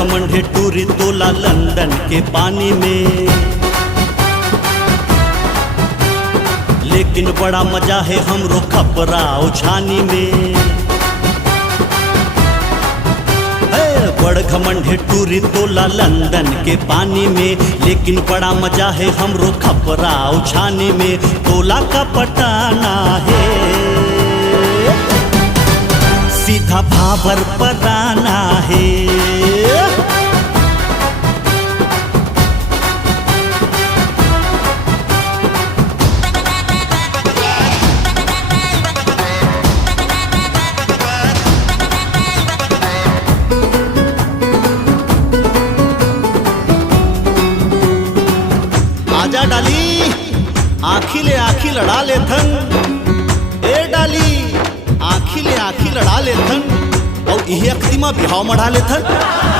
घमंडे टूरी तोला लंदन के पानी में, लेकिन बड़ा मजा है हमरो खपरा उछानी में। बड़ घमंडे टूरी तोला लंदन के पानी में, लेकिन बड़ा मजा है हमरो खपरा उछानी में। तोला का पटाना है सीधा भावर पराना है। आजा डाली आँखी ले आँखी लड़ा लेथन, ए डाली आँखी ले आँखी लड़ा लेथन और इहे अक्ति में बिहाव मढ़ा लेथन।